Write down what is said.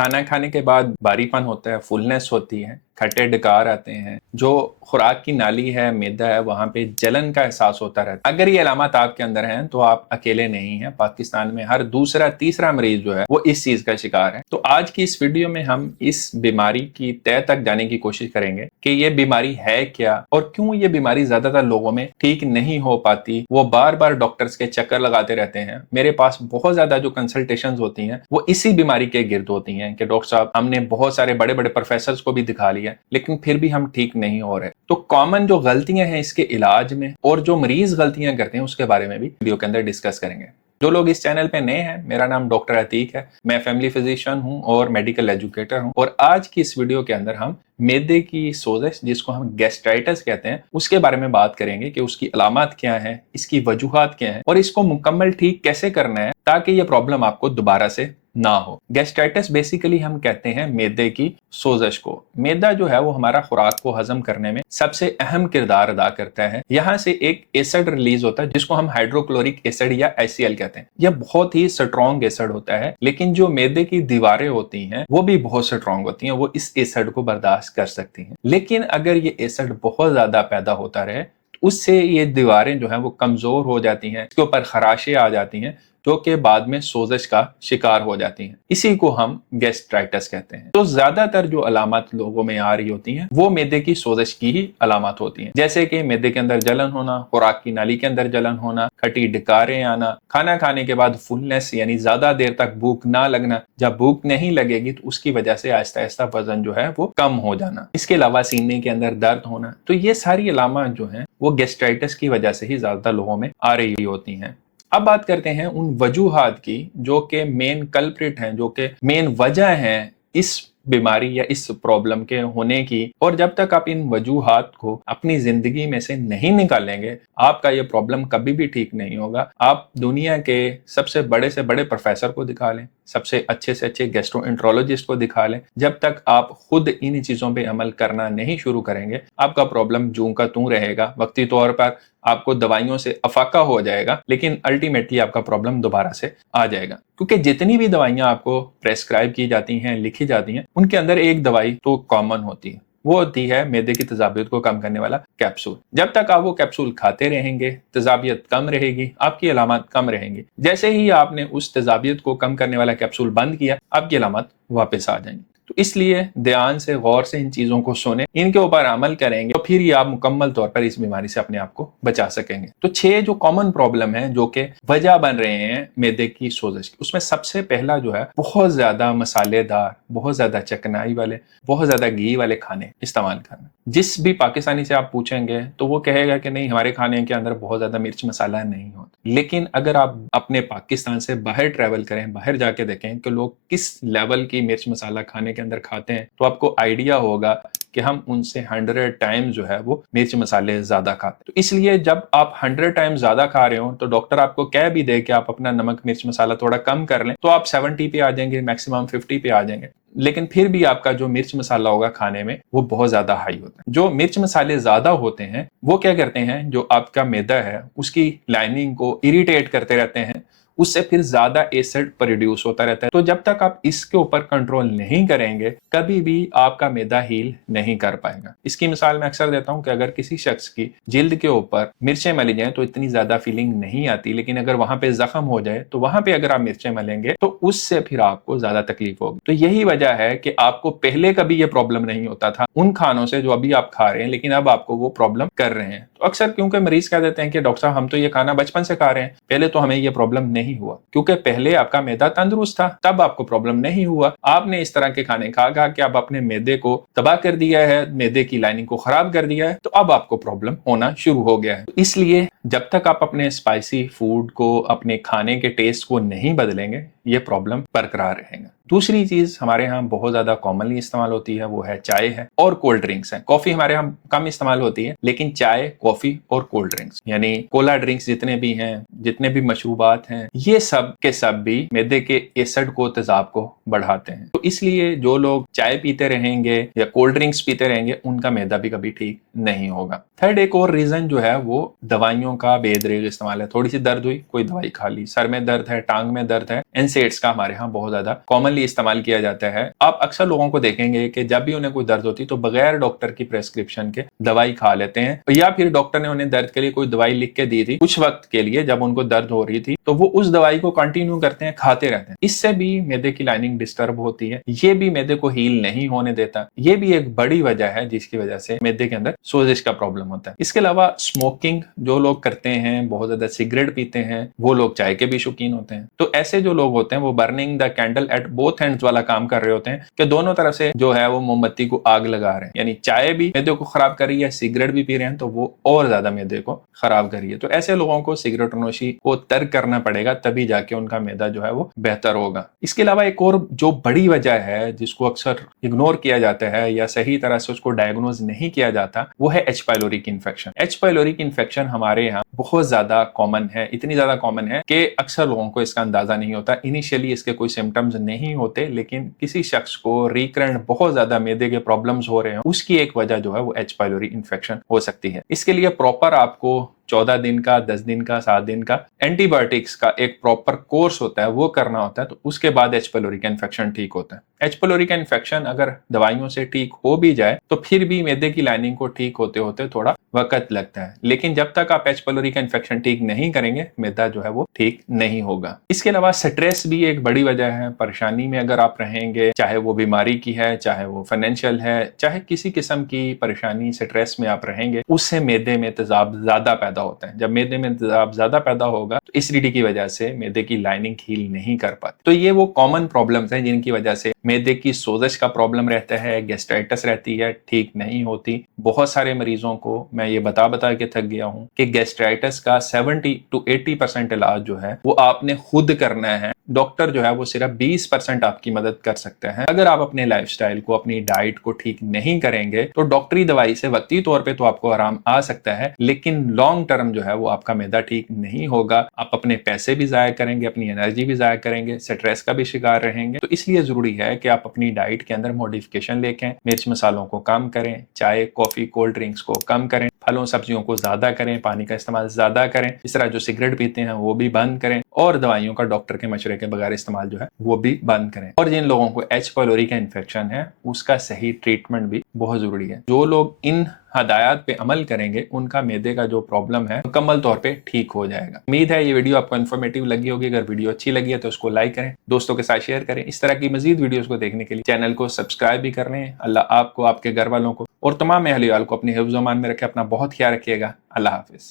खाना खाने के बाद भारीपन होता है, फुलनेस होती है, खट्टे डकार आते हैं, जो खुराक की नाली है, मैदा है, वहां पे जलन का एहसास होता रहता है। अगर ये अलामत आपके अंदर हैं तो आप अकेले नहीं हैं। पाकिस्तान में हर दूसरा तीसरा मरीज जो है वो इस चीज का शिकार है। तो आज की इस वीडियो में हम इस बीमारी की तह तक जाने की कोशिश करेंगे कि ये बीमारी है क्या और क्यों ये बीमारी ज्यादातर लोगों में ठीक नहीं हो पाती। वो बार बार डॉक्टर्स के चक्कर लगाते रहते हैं। मेरे पास बहुत ज्यादा जो कंसल्टेशन होती हैं वो इसी बीमारी के गिर्द होती हैं कि डॉक्टर साहब हमने बहुत सारे बड़े बड़े प्रोफेसर को भी दिखा लिया लेकिन फिर भी हम ठीक नहीं हो रहे। तो कॉमन जो गलतियां हैं इसके इलाज में और जो मरीज गलतियां करते हैं उसके बारे में भी वीडियो के अंदर डिस्कस करेंगे। जो लोग इस चैनल पे नए हैं, मेरा नाम डॉक्टर अतीक है, मैं फैमिली फिजिशियन हूं और मेडिकल एजुकेटर हूं। और आज की इस वीडियो के अंदर हम मैदे की सोजिश, जिसको हम गैस्ट्राइटिस कहते हैं, उसके बारे में बात करेंगे कि उसकी अलामत क्या है, इसकी वजूहात क्या है और इसको मुकम्मल ठीक कैसे करना है ताकि ये प्रॉब्लम आपको दोबारा से ना हो। गैस्ट्राइटिस बेसिकली हम कहते हैं मैदे की सोजिश को। मैदा जो है वो हमारा खुराक को हजम करने में सबसे अहम किरदार अदा करता है। यहाँ से एक एसिड रिलीज होता है जिसको हम हाइड्रोक्लोरिक एसिड या HCl कहते हैं। यह बहुत ही स्ट्रॉन्ग एसिड होता है, लेकिन जो मैदे की दीवारें होती हैं वो भी बहुत स्ट्रॉन्ग होती हैं, वो इस एसिड को बर्दाश्त कर सकती हैं। लेकिन अगर ये एसिड बहुत ज्यादा पैदा होता रहे तो उससे ये दीवारें जो है वो कमजोर हो जाती हैं, इसके ऊपर खराशें आ जाती हैं जो कि बाद में सोजिश का शिकार हो जाती हैं। इसी को हम गैस्ट्राइटिस कहते हैं। तो ज्यादातर जो अलामत लोगों में आ रही होती हैं वो मैदे की सोजिश की ही अलामत होती हैं, जैसे कि मैदे के अंदर जलन होना, खुराक की नाली के अंदर जलन होना, खट्टी डकारें आना, खाना खाने के बाद फुलनेस यानी ज्यादा देर तक भूख ना लगना, जब भूख नहीं लगेगी तो उसकी वजह से आहिस्ता आहिस्ता वजन जो है वो कम हो जाना, इसके अलावा सीने के अंदर दर्द होना। तो ये सारी अलामत जो है वो गैस्ट्राइटिस की वजह से ही ज्यादा लोगों में आ रही होती हैं। अब बात करते हैं उन वजूहात की जो कि मेन कल्प्रिट हैं, जो कि मेन वजह है इस बीमारी या इस प्रॉब्लम के होने की। और जब तक आप इन वजूहात को अपनी जिंदगी में से नहीं निकालेंगे आपका ये प्रॉब्लम कभी भी ठीक नहीं होगा। आप दुनिया के सबसे बड़े से बड़े प्रोफेसर को दिखा लें, सबसे अच्छे से अच्छे गैस्ट्रोएंटरोलॉजिस्ट को दिखा लें, जब तक आप खुद इन चीजों पे अमल करना नहीं शुरू करेंगे आपका प्रॉब्लम जूं का तूं रहेगा। वक्ती तौर पर आपको दवाइयों से अफाका हो जाएगा, लेकिन अल्टीमेटली आपका प्रॉब्लम दोबारा से आ जाएगा। क्योंकि जितनी भी दवाइयां आपको प्रेस्क्राइब की जाती हैं, लिखी जाती हैं, उनके अंदर एक दवाई तो कॉमन होती है, वो होती है मैदे की तेजाबियत को कम करने वाला कैप्सूल। जब तक आप वो कैप्सूल खाते रहेंगे तेजाबियत कम रहेगी, आपकी अलामत कम रहेंगी। जैसे ही आपने उस तेजाबियत को कम करने वाला कैप्सूल बंद किया आपकी अलामत वापस आ जाएंगी। तो इसलिए ध्यान से गौर से इन चीजों को सुने, इनके ऊपर अमल करेंगे तो फिर ही आप मुकम्मल तौर पर इस बीमारी से अपने आप को बचा सकेंगे। तो 6 जो कॉमन प्रॉब्लम है जो कि वजह बन रहे हैं मैदे की सोजिश की, उसमें सबसे पहला जो है बहुत ज्यादा मसालेदार, बहुत ज्यादा चिकनाई वाले, बहुत ज्यादा घी वाले खाने इस्तेमाल करना। जिस भी पाकिस्तानी से आप पूछेंगे तो वो कहेगा कि नहीं, हमारे खाने के अंदर बहुत ज्यादा मिर्च मसाला नहीं होता। लेकिन अगर आप अपने पाकिस्तान से बाहर ट्रैवल करें, बाहर जाके देखें कि लोग किस लेवल की मिर्च मसाला खाने के अंदर खाते हैं, तो आपको आइडिया होगा कि हम उनसे 100 टाइम्स जो है वो मिर्च मसाले ज्यादा खाते हैं। तो इसलिए जब आप 100 टाइम्स ज्यादा खा रहे हो तो डॉक्टर आपको कह भी दे कि आप अपना नमक मिर्च मसाला थोड़ा कम कर लें, तो आप 70 पे आ जाएंगे, मैक्सिमम 50 पे आ जाएंगे। लेकिन फिर भी आपका जो मिर्च मसाला होगा खाने में वो बहुत ज्यादा हाई होता है। जो मिर्च मसाले ज्यादा होते हैं वो क्या करते हैं, जो आपका मैदा है उसकी लाइनिंग को इरिटेट करते रहते हैं, उससे फिर ज्यादा एसिड प्रोड्यूस होता रहता है। तो जब तक आप इसके ऊपर कंट्रोल नहीं करेंगे कभी भी आपका मैदा हील नहीं कर पाएगा। इसकी मिसाल मैं अक्सर देता हूं कि अगर किसी शख्स की जिल्द के ऊपर मिर्चें मली जाए तो इतनी ज्यादा फीलिंग नहीं आती, लेकिन अगर वहां पे जख्म हो जाए तो वहां पे अगर आप मिर्चें मलेंगे तो उससे फिर आपको ज्यादा तकलीफ होगी। तो यही वजह है कि आपको पहले कभी ये प्रॉब्लम नहीं होता था उन खानों से जो अभी आप खा रहे हैं, लेकिन अब आपको वो प्रॉब्लम कर रहे हैं। तो अक्सर क्योंकि मरीज कह देते हैं कि डॉक्टर साहब हम तो ये खाना बचपन से खा रहे हैं, पहले तो हमें ये प्रॉब्लम नहीं हुआ, क्योंकि पहले आपका मैदा तंदुरुस्त था तब आपको प्रॉब्लम नहीं हुआ। आपने इस तरह के खाने खा खा के आप अपने मैदे को तबाह कर दिया है, मैदे की लाइनिंग को खराब कर दिया है, तो अब आपको प्रॉब्लम होना शुरू हो गया है। तो इसलिए जब तक आप अपने स्पाइसी फूड को, अपने खाने के टेस्ट को नहीं बदलेंगे ये प्रॉब्लम बरकरार रहेगा। दूसरी चीज हमारे यहाँ बहुत ज्यादा कॉमनली इस्तेमाल होती है वो है चाय है और कोल्ड ड्रिंक्स है। कॉफी हमारे यहाँ कम इस्तेमाल होती है, लेकिन चाय, कॉफी और कोल्ड ड्रिंक्स यानी कोला ड्रिंक्स जितने भी हैं, जितने भी मशरूबात हैं, ये सब के सब भी मैदे के एसिड को, तेजाब को बढ़ाते हैं। तो इसलिए जो लोग चाय पीते रहेंगे या कोल्ड ड्रिंक्स पीते रहेंगे उनका मैदा भी कभी ठीक नहीं होगा। थर्ड एक और रीजन जो है वो दवाइयों का बेदरेग इस्तेमाल है। थोड़ी सी दर्द हुई, कोई दवाई खा ली, सर में दर्द है, टांग में दर्द है, एनसेड्स का हमारे यहाँ बहुत ज्यादा कॉमनली नॉर्मली इस्तेमाल किया जाता है। आप अक्सर लोगों को देखेंगे कि जब भी उन्हें कोई दर्द होती है तो बगैर डॉक्टर की प्रेस्क्रिप्शन के दवाई खा लेते हैं, या फिर डॉक्टर ने उन्हें दर्द के लिए कोई दवाई लिख के दी थी कुछ वक्त के लिए जब उनको दर्द हो रही थी, तो वो उस दवाई को कंटिन्यू करते हैं, खाते रहते हैं। इससे भी मैदे की लाइनिंग डिस्टर्ब होती है, ये भी मैदे को हील नहीं होने देता। ये भी एक बड़ी वजह है जिसकी वजह से मैदे के अंदर सोजिश का प्रॉब्लम होता है। इसके अलावा स्मोकिंग जो लोग करते हैं, बहुत ज्यादा सिगरेट पीते हैं, वो लोग चाय के भी शौकीन होते हैं। तो ऐसे जो लोग होते हैं वो burning the candle at both ends वाला काम कर रहे होते हैं कि दोनों तरफ से जो है वो मोमबत्ती को आग लगा रहे हैं, यानी चाय भी मैदे को खराब कर रही है, सिगरेट भी पी रहे हैं तो वो और ज्यादा मैदे को खराब कर रही है। तो ऐसे लोगों को सिगरेट नोशी को तर्क करना पड़ेगा, तभी जाके उनका मैदा जो है वो बेहतर होगा। इसके अलावा एक और जो बड़ी वजह है जिसको अक्सर इग्नोर किया जाता है या सही तरह से उसको डायग्नोज नहीं किया जाता, वो है H pylori infection. H pylori infection हमारे यहाँ बहुत ज्यादा कॉमन है, इतनी ज्यादा कॉमन है कि अक्सर लोगों को इसका अंदाजा नहीं होता। इनिशियली इसके कोई सिम्टम्स नहीं होते, लेकिन किसी शख्स को रिकरेंट बहुत ज्यादा मैदे के प्रॉब्लम्स हो रहे हैं, उसकी एक वजह जो है वो एच पाइलोरी इन्फेक्शन हो सकती है। इसके लिए प्रॉपर आपको 14 दिन का, 10 दिन का, 7 दिन का एंटीबायोटिक्स का एक प्रॉपर कोर्स होता है, वो करना होता है। तो उसके बाद एच पाइलोरी का इन्फेक्शन ठीक होता है। एच पाइलोरी का इन्फेक्शन अगर दवाइयों से ठीक हो भी जाए तो फिर भी मैदे की लाइनिंग को ठीक होते होते थोड़ा वक्त लगता है, लेकिन जब तक आप एच पाइलोरी का इन्फेक्शन ठीक नहीं करेंगे, मैदा जो है वो ठीक नहीं होगा। इसके अलावा स्ट्रेस भी एक बड़ी वजह है। परेशानी में अगर आप रहेंगे, चाहे वो बीमारी की है, चाहे वो फाइनेंशियल है, चाहे किसी किस्म की परेशानी, स्ट्रेस में आप रहेंगे, उससे मैदे में तेजाब ज्यादा पैदा होता है। जब मैदे में तेजाब ज्यादा पैदा होगा तो एसिडिटी की वजह से मैदे की लाइनिंग हील नहीं कर पाती। तो ये वो कॉमन प्रॉब्लम्स हैं जिनकी वजह से मैदे की सोजिश का प्रॉब्लम रहता है, गैस्ट्राइटिस रहती है, ठीक नहीं होती। बहुत सारे मरीजों को मैं ये बता बता के थक गया हूं कि गैस्ट्राइटिस का 70 to 80% इलाज जो है वो आपने खुद करना है। डॉक्टर जो है वो सिर्फ 20% आपकी मदद कर सकते हैं। अगर आप अपने लाइफस्टाइल को, अपनी डाइट को ठीक नहीं करेंगे तो डॉक्टरी दवाई से वक्ती तौर पे तो आपको आराम आ सकता है, लेकिन लॉन्ग टर्म जो है वो आपका मैदा ठीक नहीं होगा। आप अपने पैसे भी जाया करेंगे, अपनी एनर्जी भी जाया करेंगे, स्ट्रेस का भी शिकार रहेंगे। तो इसलिए जरूरी है कि आप अपनी डाइट के अंदर मॉडिफिकेशन लेके मिर्च मसालों को कम करें, चाय, कॉफी, कोल्ड ड्रिंक्स को कम करें, फलों सब्जियों को ज्यादा करें, पानी का इस्तेमाल ज्यादा करें, इस तरह जो सिगरेट पीते हैं वो भी बंद करें, और दवाइयों का डॉक्टर के मशवरे के बगैर इस्तेमाल जो है वो भी बंद करें। और जिन लोगों को एच पाइलोरी का इन्फेक्शन है उसका सही ट्रीटमेंट भी बहुत जरूरी है। जो लोग इन हदायत पे अमल करेंगे उनका मैदे का जो प्रॉब्लम है मुकम्मल तौर पे ठीक हो जाएगा। उम्मीद है ये वीडियो आपको इन्फॉर्मेटिव लगी होगी। अगर वीडियो अच्छी लगी है तो उसको लाइक करें, दोस्तों के साथ शेयर करें। इस तरह की मजीद वीडियोस को देखने के लिए चैनल को सब्सक्राइब भी कर लें। अल्लाह आपको, आपके घर वालों को और तमाम अहल वाल को अपनी हिफ्ज़-ओ-मान में रखे। अपना बहुत ख्याल रखिएगा। अल्लाह हाफिज।